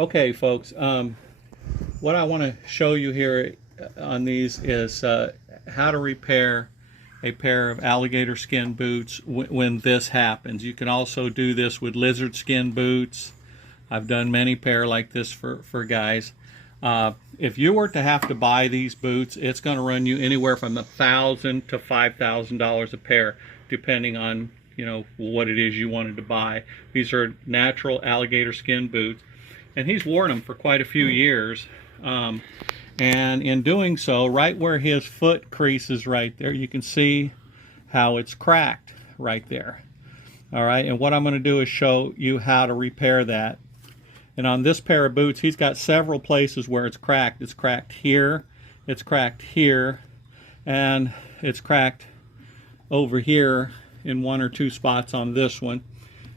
Okay, folks, what I want to show you here on these is how to repair a pair of alligator skin boots when this happens. You can also do this with lizard skin boots. I've done many pair like this for guys. If you were to have to buy these boots, it's going to run you anywhere from $1,000 to $5,000 a pair, depending on what it is you wanted to buy. These are natural alligator skin boots, and he's worn them for quite a few years. And in doing so, right where his foot creases right there, you can see how it's cracked right there. All right, and what I'm going to do is show you how to repair that. And on this pair of boots, he's got several places where it's cracked. It's cracked here, it's cracked here, and it's cracked over here in one or two spots on this one.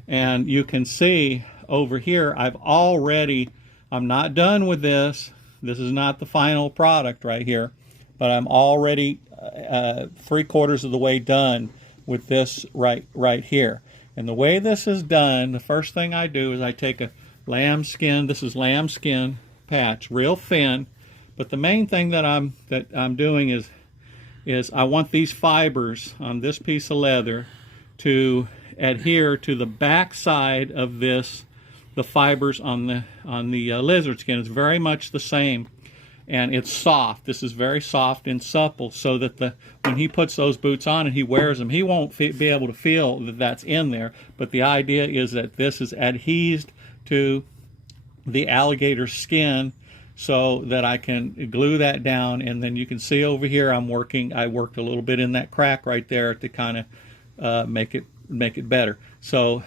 And you can see over here, I'm not done with this. This is not the final product right here, but I'm already 3/4 of the way done with this right here. And the way this is done, the first thing I do is I take a lambskin. This is lambskin patch, real thin. But the main thing that I'm doing is I want these fibers on this piece of leather to adhere to the back side of this. The fibers on the lizard skin is very much the same, and it's soft. This is very soft and supple, so that when he puts those boots on and he wears them, he won't be able to feel that that's in there. But the idea is that this is adhesed to the alligator skin, so that I can glue that down. And then you can see over here I worked a little bit in that crack right there to kind of make it better. So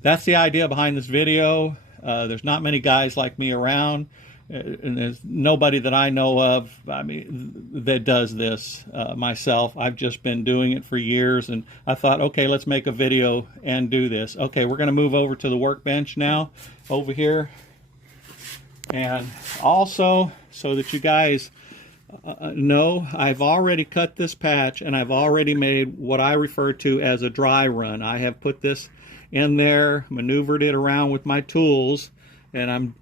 that's the idea behind this video. There's not many guys like me around, and there's nobody that I know of, that does this myself. I've just been doing it for years, and I thought, okay, let's make a video and do this. Okay, we're going to move over to the workbench now, over here. And also, so that you guys know, I've already cut this patch, and I've already made what I refer to as a dry run. I have put this in there, maneuvered it around with my tools, and I'm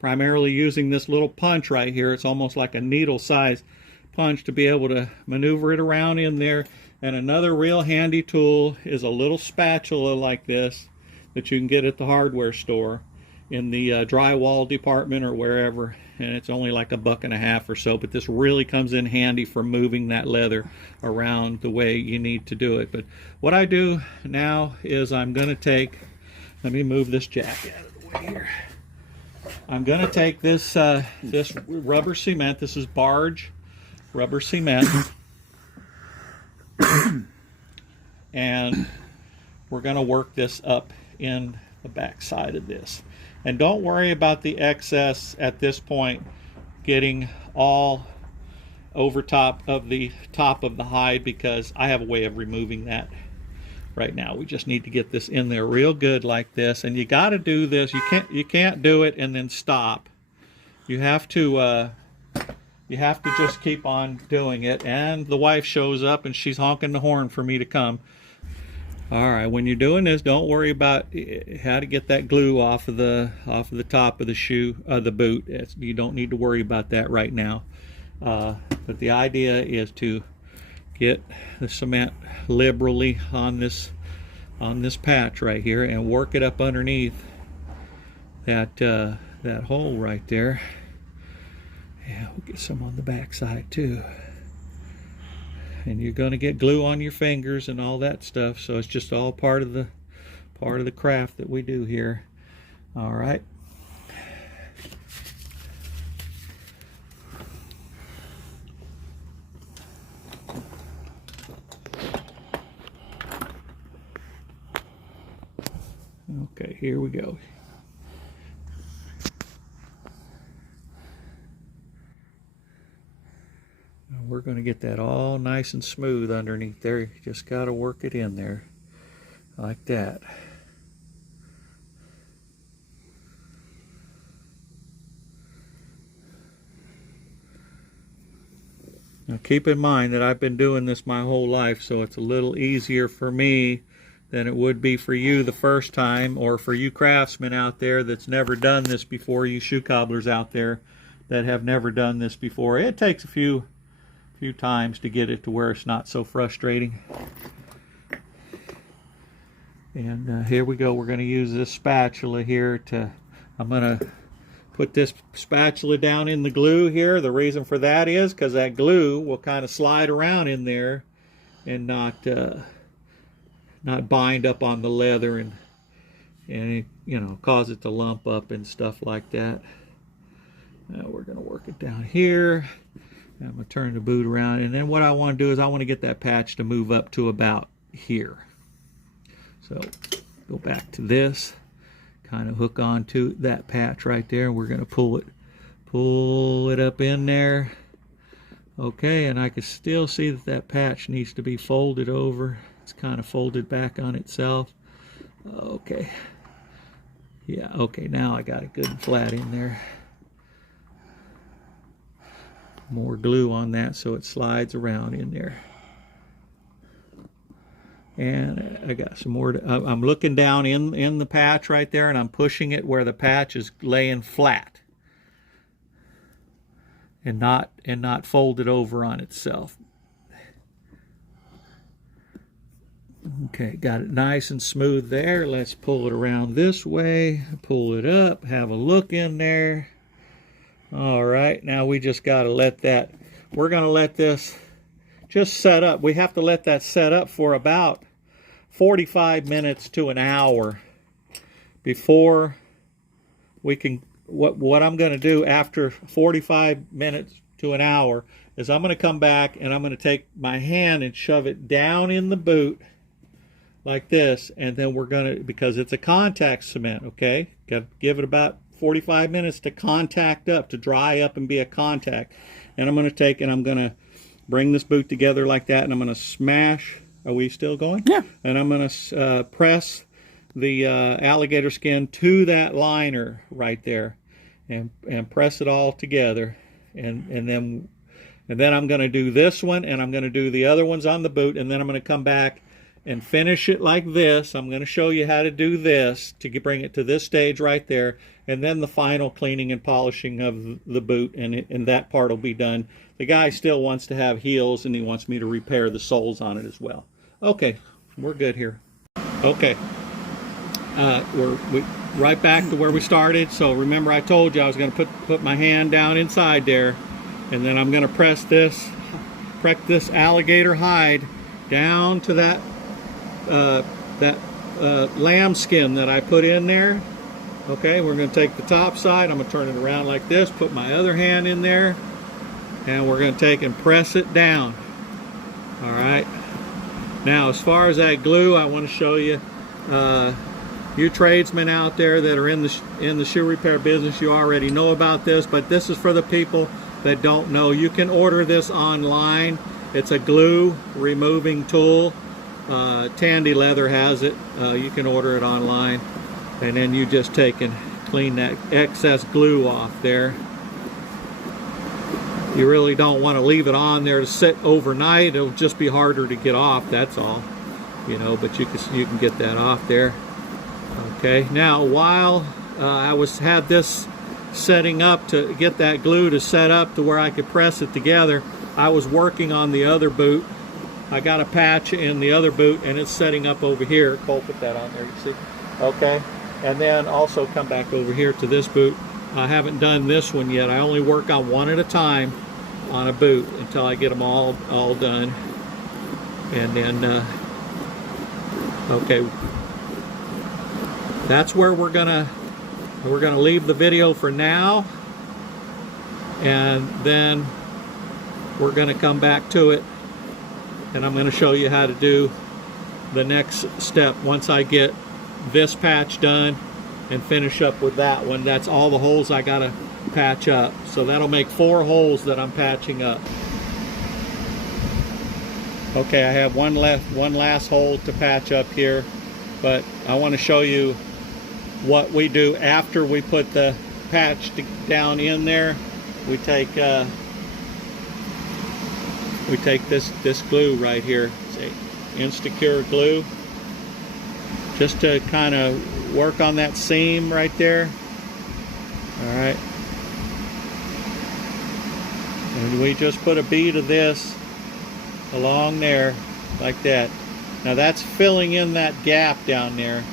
primarily using this little punch right here. It's almost like a needle size punch to be able to maneuver it around in there. And another real handy tool is a little spatula like this that you can get at the hardware store in the drywall department or wherever, and it's only like $1.50 or so, but this really comes in handy for moving that leather around the way you need to do it. But what I do now is I'm going to take, let me move this jack out of the way here. I'm going to take this this rubber cement. This is barge rubber cement, and we're going to work this up in the back side of this. And don't worry about the excess at this point getting all over top of the hide, because I have a way of removing that right now. We just need to get this in there real good like this. And you got to do this. You can't do it and then stop. You have to just keep on doing it. And the wife shows up and she's honking the horn for me to come. All right, when you're doing this, don't worry about how to get that glue off of the top of the shoe, the boot. You don't need to worry about that right now. But the idea is to get the cement liberally on this patch right here and work it up underneath that hole right there. Yeah, we'll get some on the back side too. And you're going to get glue on your fingers and all that stuff, so it's just all part of the craft that we do here. All right. Okay, here we go. We're going to get that all nice and smooth underneath there. You just got to work it in there like that. Now keep in mind that I've been doing this my whole life, so it's a little easier for me than it would be for you the first time, or for you craftsmen out there that's never done this before, you shoe cobblers out there that have never done this before. It takes a few times to get it to where it's not so frustrating. And here we go. We're going to use this spatula here I'm going to put this spatula down in the glue here. The reason for that is because that glue will kind of slide around in there and not bind up on the leather and you know, cause it to lump up and stuff like that. Now we're going to work it down here. I'm going to turn the boot around, and then what I want to do is I want to get that patch to move up to about here. So go back to this, kind of hook onto that patch right there. We're going to pull it up in there. Okay, and I can still see that patch needs to be folded over. It's kind of folded back on itself. Okay. Yeah, okay, now I got it good and flat in there. More glue on that so it slides around in there. And I got some more. I'm looking down in the patch right there, and I'm pushing it where the patch is laying flat and not folded over on itself. Okay, got it nice and smooth there. Let's pull it around this way, pull it up, have a look in there. All right, now we just got to let that, we're going to let this just set up. We have to let that set up for about 45 minutes to an hour before we can, what I'm going to do after 45 minutes to an hour is I'm going to come back and I'm going to take my hand and shove it down in the boot like this, and then we're going to, because it's a contact cement, okay, got to give it about 45 minutes to contact up, to dry up and be a contact. And I'm going to take and I'm going to bring this boot together like that, and I'm going to smash. Are we still going? Yeah. And I'm going to press the alligator skin to that liner right there, and press it all together, and then I'm going to do this one, and I'm going to do the other ones on the boot, and then I'm going to come back and finish it like this. I'm going to show you how to do this to bring it to this stage right there, and then the final cleaning and polishing of the boot, and that part will be done. The guy still wants to have heels, and he wants me to repair the soles on it as well. Okay, we're good here. Okay, we're right back to where we started. So remember, I told you I was going to put my hand down inside there, and then I'm going to press this alligator hide down to that lamb skin that I put in there. Okay, we're going to take the top side, I'm going to turn it around like this, put my other hand in there, and we're going to take and press it down. All right, now as far as that glue, I want to show you, you tradesmen out there that are in the shoe repair business, you already know about this, but this is for the people that don't know. You can order this online. It's a glue removing tool. Tandy Leather has it. You can order it online, and then you just take and clean that excess glue off there. You really don't want to leave it on there to sit overnight. It'll just be harder to get off, that's all, you know, but you can get that off there. Okay, now while I had this setting up to get that glue to set up to where I could press it together, I was working on the other boot. I got a patch in the other boot, and it's setting up over here. Cole, put that on there, you see? Okay, and then also come back over here to this boot. I haven't done this one yet. I only work on one at a time on a boot until I get them all done. And then, okay, that's where we're gonna leave the video for now, and then we're gonna come back to it, and I'm going to show you how to do the next step once I get this patch done and finish up with that one. That's all the holes I got to patch up. So that'll make 4 holes that I'm patching up. Okay, I have one last hole to patch up here, but I want to show you what we do after we put the patch down in there. We take this glue right here. It's a Instacure glue, just to kind of work on that seam right there. All right. And we just put a bead of this along there like that. Now that's filling in that gap down there.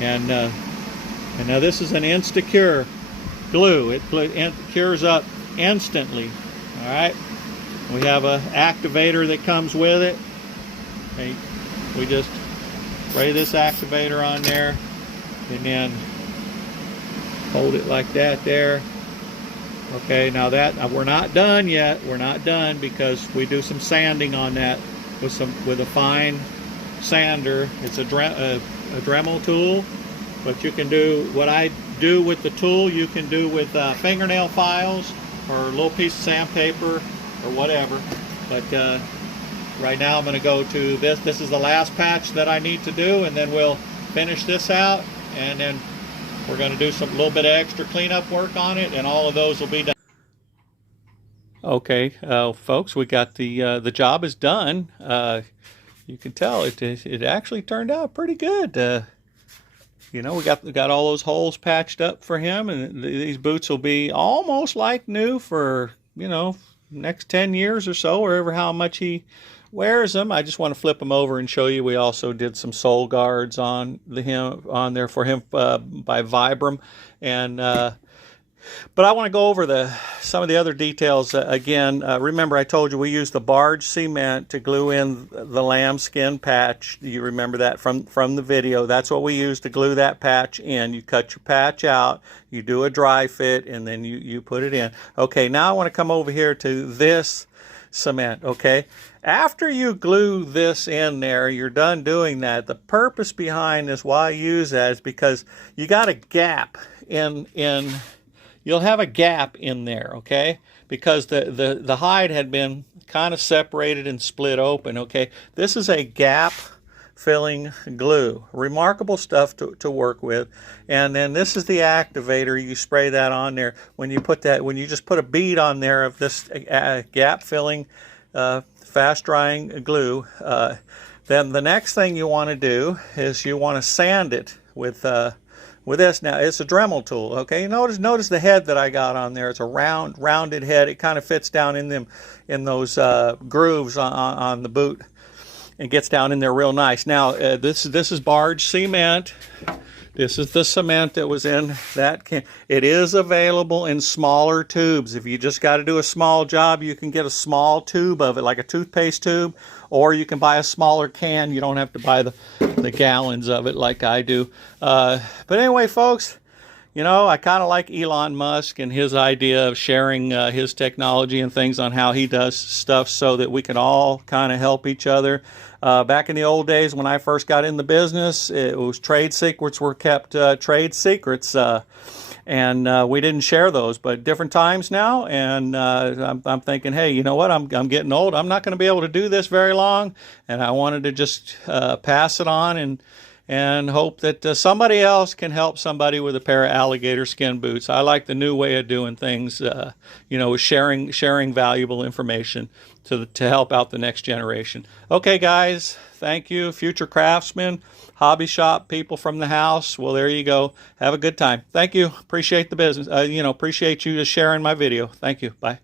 And now this is an Insta-Cure glue. It cures up instantly. All right. We have an activator that comes with it. Okay. We just spray this activator on there and then hold it like that there. Okay, now that we're not done yet. We're not done because we do some sanding on that with a fine sander. It's a Dremel tool, but you can do what I do with the tool. You can do with fingernail files or a little piece of sandpaper or whatever. But right now I'm going to go to this. This is the last patch that I need to do, and then we'll finish this out, and then we're going to do some little bit of extra cleanup work on it, and all of those will be done. Okay, folks, we got the job is done. You can tell it actually turned out pretty good. You know, we got all those holes patched up for him, and these boots will be almost like new for, you know, next 10 years or so, or ever how much he wears them. I just want to flip them over and show you. We also did some sole guards on there for him by Vibram, and but I want to go over some of the other details again. Remember, I told you we used the barge cement to glue in the lambskin patch. You remember that from the video? That's what we used to glue that patch in. You cut your patch out, you do a dry fit, and then you put it in. Okay, now I want to come over here to this cement. Okay, after you glue this in there, you're done doing that. The purpose behind this, why I use that, is because you got a gap you'll have a gap in there, okay? Because the hide had been kind of separated and split open, okay? This is a gap filling glue. Remarkable stuff to work with. And then this is the activator. You spray that on there. When you just put a bead on there of this gap filling fast drying glue, then the next thing you want to do is you want to sand it with this. Now it's a Dremel tool, okay? Notice the head that I got on there. It's a rounded head. It kind of fits down in those grooves on the boot and gets down in there real nice. Now this is barge cement. This is the cement that was in that can. It is available in smaller tubes. If you just got to do a small job, you can get a small tube of it, like a toothpaste tube, or you can buy a smaller can. You don't have to buy the gallons of it like I do. But anyway, folks, you know, I kind of like Elon Musk and his idea of sharing his technology and things on how he does stuff so that we can all kind of help each other. Back in the old days when I first got in the business, it was trade secrets were kept trade secrets, and we didn't share those. But different times now, and I'm thinking, hey, you know what? I'm getting old. I'm not going to be able to do this very long, and I wanted to just pass it on and hope that somebody else can help somebody with a pair of alligator skin boots. I like the new way of doing things, you know, sharing valuable information to help out the next generation. Okay, guys, thank you. Future craftsmen, hobby shop people from the house. Well, there you go. Have a good time. Thank you. Appreciate the business. You know, appreciate you just sharing my video. Thank you. Bye.